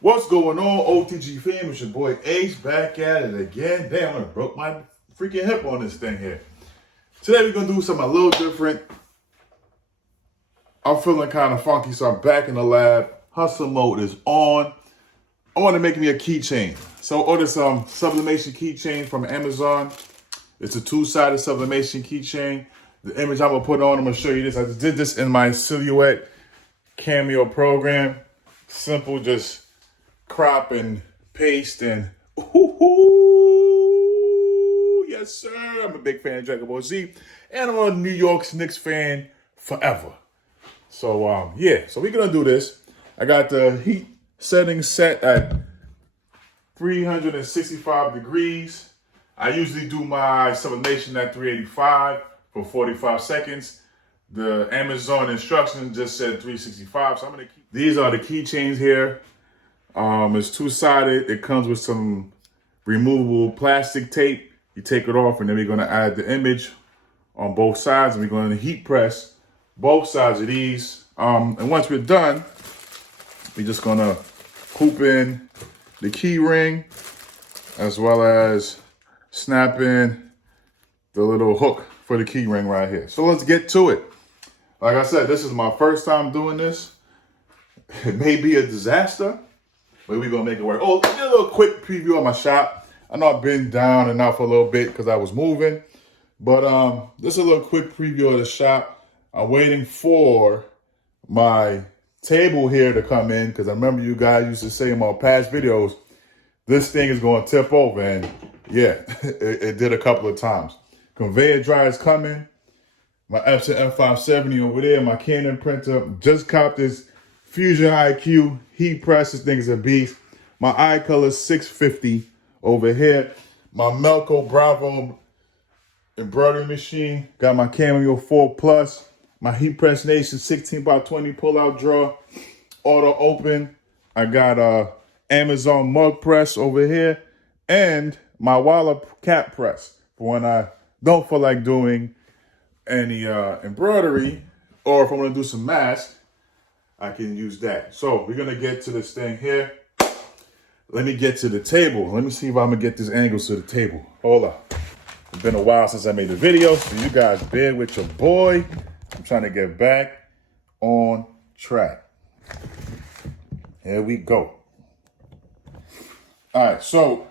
What's going on, OTG fam? It's your boy Ace back at it again. Damn, I broke my freaking hip on this thing here. Today we're gonna do something a little different. I'm feeling kind of funky, so I'm back in the lab. Hustle mode is on. I want to make me a keychain. So I ordered some sublimation keychain from Amazon. It's a two-sided sublimation keychain. The image I'm gonna put on, I'm gonna show you this. I just did this in my Silhouette Cameo program. Simple, just crop and paste and yes sir. I'm a big fan of Dragon Ball Z, and I'm a New York Knicks fan forever. So yeah, so we're gonna do this. I got the heat setting set at 365 degrees. I usually do my sublimation at 385 for 45 seconds. The Amazon instructions just said 365, so I'm gonna keep. These are the keychains here. It's two-sided. It comes with some removable plastic tape. You take it off, and then we're gonna add the image on both sides, and we're gonna heat press both sides of these. And once we're done, we're just gonna hoop in the key ring, as well as snap in the little hook for the key ring right here. So let's get to it. Like I said, this is my first time doing this. It may be a disaster, but we're gonna make it work. Oh, a little quick preview of my shop. I know I've been down and out for a little bit because I was moving, but this is a little quick preview of the shop. I'm waiting for my table here to come in because I remember you guys used to say in my past videos, this thing is going to tip over, and yeah, it did a couple of times. Conveyor dryer is coming. My Epson F570 over there, my Canon printer. Just copped this Fusion IQ heat press. This thing is a beast. My iColor 650 over here. My Melco Bravo embroidery machine. Got my Cameo 4 Plus. My Heat Press Nation 16x20 pull-out drawer. Auto open. I got Amazon mug press over here. And my Wallop cap press for when I don't feel like doing any embroidery, or if I want to do some masks, I can use that. So we're gonna get to this thing here. Let me get to the table. Let me see if I'm gonna get this angle to the table. Hold up. It's been a while since I made a video, so you guys bear with your boy. I'm trying to get back on track. Here we go. All right, so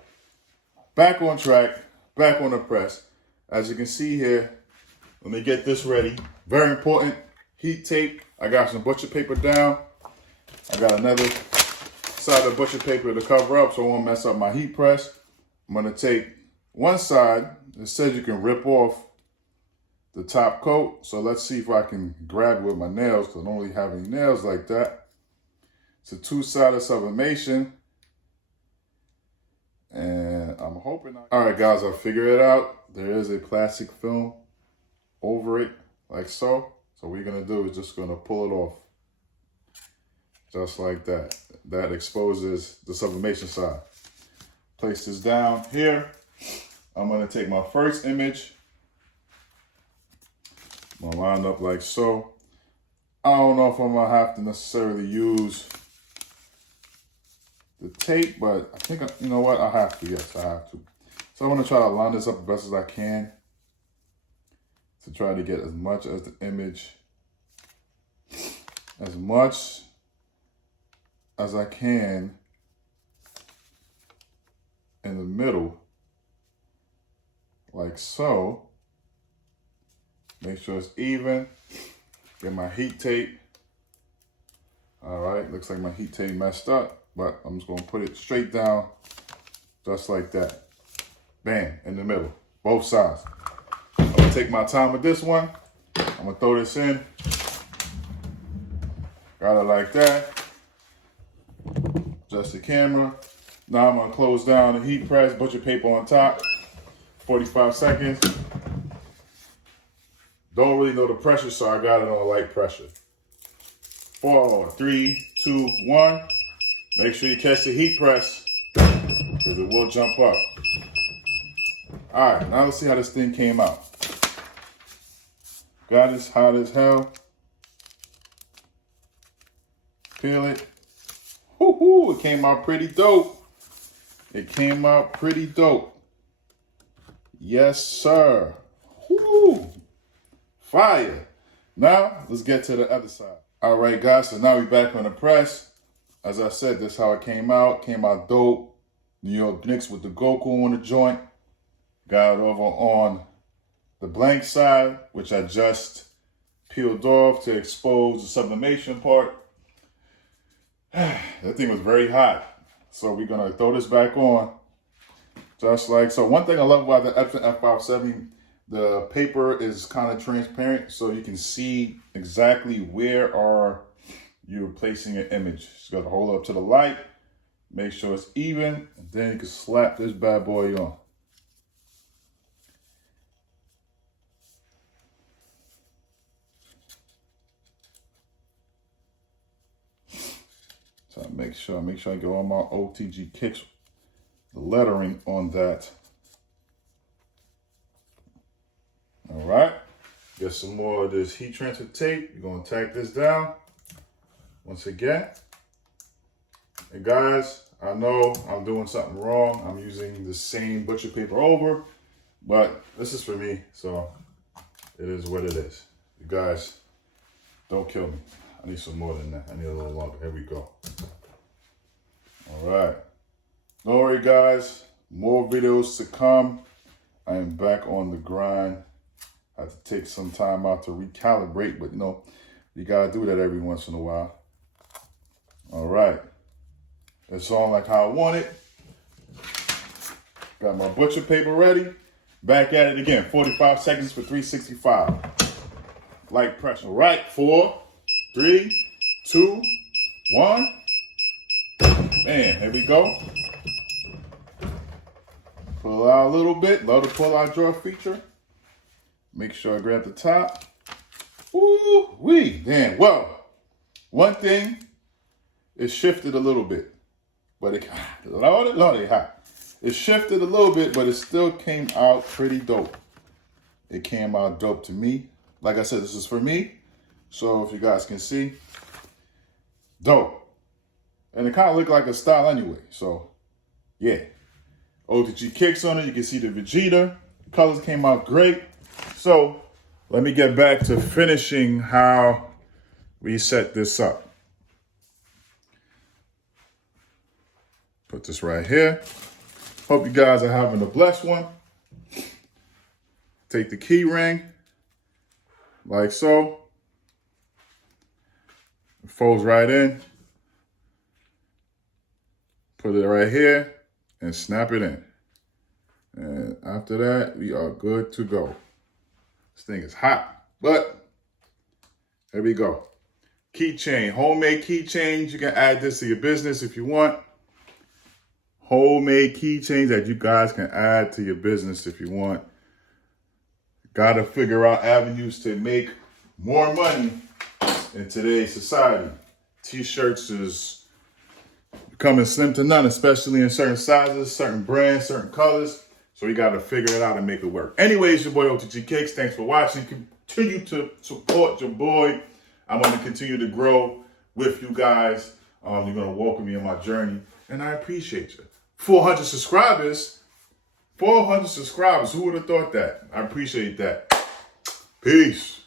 back on track, back on the press. As you can see here, let me get this ready. Very important, heat tape. I got some butcher paper down. I got another side of butcher paper to cover up so I won't mess up my heat press. I'm gonna take one side. It says you can rip off the top coat. So let's see if I can grab it with my nails, because I don't really have any nails like that. It's a two-sided sublimation. And I'm hoping all right, guys, I figured it out. There is a plastic film over it, like so. So what we're gonna do is just gonna pull it off. Just like that. That exposes the sublimation side. Place this down here. I'm gonna take my first image. I'm gonna line up like so. I don't know if I'm gonna have to necessarily use the tape, but I think, you know what, I have to, yes, I have to. So I'm gonna try to line this up the best as I can to try to get as much as the image, as much as I can in the middle, like so. Make sure it's even. Get my heat tape. All right, looks like my heat tape messed up, but I'm just gonna put it straight down, just like that. Bam, in the middle, both sides. I'm gonna take my time with this one. I'm gonna throw this in. Got it like that. Adjust the camera. Now I'm gonna close down the heat press, butcher paper on top. 45 seconds. Don't really know the pressure, so I got it on light pressure. 4, 3, 2, 1. Make sure you catch the heat press, because it will jump up. All right, now let's see how this thing came out. Got it hot as hell. Peel it. Woo-hoo, it came out pretty dope. It came out pretty dope. Yes, sir. Woo! Fire. Now, let's get to the other side. All right, guys, so now we're back on the press. As I said, this is how it came out. Came out dope. New York Knicks with the Goku on the joint. Got it over on the blank side, which I just peeled off to expose the sublimation part. That thing was very hot. So we're going to throw this back on. Just like so. One thing I love about the Epson F570, the paper is kind of transparent, so you can see exactly where are you placing your image. Just got to hold it up to the light, make sure it's even, and then you can slap this bad boy on. So make sure I get all my OTG kicks, the lettering on that. All right, get some more of this heat transfer tape. You're gonna tack this down once again. And guys, I know I'm doing something wrong. I'm using the same butcher paper over, but this is for me, so it is what it is. You guys, don't kill me. I need some more than that. I need a little longer. Here we go. All right. Don't worry, guys. More videos to come. I am back on the grind. I have to take some time out to recalibrate, but you know, you gotta do that every once in a while. All right. It's on like how I want it. Got my butcher paper ready. Back at it again. 45 seconds for 365. Light pressure. All right. 4, 3, 2, 1. Man, here we go. Pull out a little bit. Love the pull out drawer feature. Make sure I grab the top. Ooh, wee. Damn. Well, one thing, it shifted a little bit. But it, Lordy, hot. It shifted a little bit, but it still came out pretty dope. It came out dope to me. Like I said, this is for me. So if you guys can see, dope. And it kind of looked like a style anyway. So, yeah. OTG kicks on it. You can see the Vegeta. The colors came out great. So, let me get back to finishing how we set this up. Put this right here. Hope you guys are having a blessed one. Take the key ring, like so. It folds right in. Put it right here and snap it in. And after that, we are good to go. This thing is hot, but here we go. Keychain, homemade keychains. You can add this to your business if you want. Homemade keychains that you guys can add to your business if you want. Got to figure out avenues to make more money in today's society. T-shirts is becoming slim to none, especially in certain sizes, certain brands, certain colors. So you got to figure it out and make it work. Anyways, your boy OTG Cakes. Thanks for watching. Continue to support your boy. I'm going to continue to grow with you guys. You're going to welcome me in my journey, and I appreciate you. 400 subscribers. 400 subscribers. Who would have thought that? I appreciate that. Peace.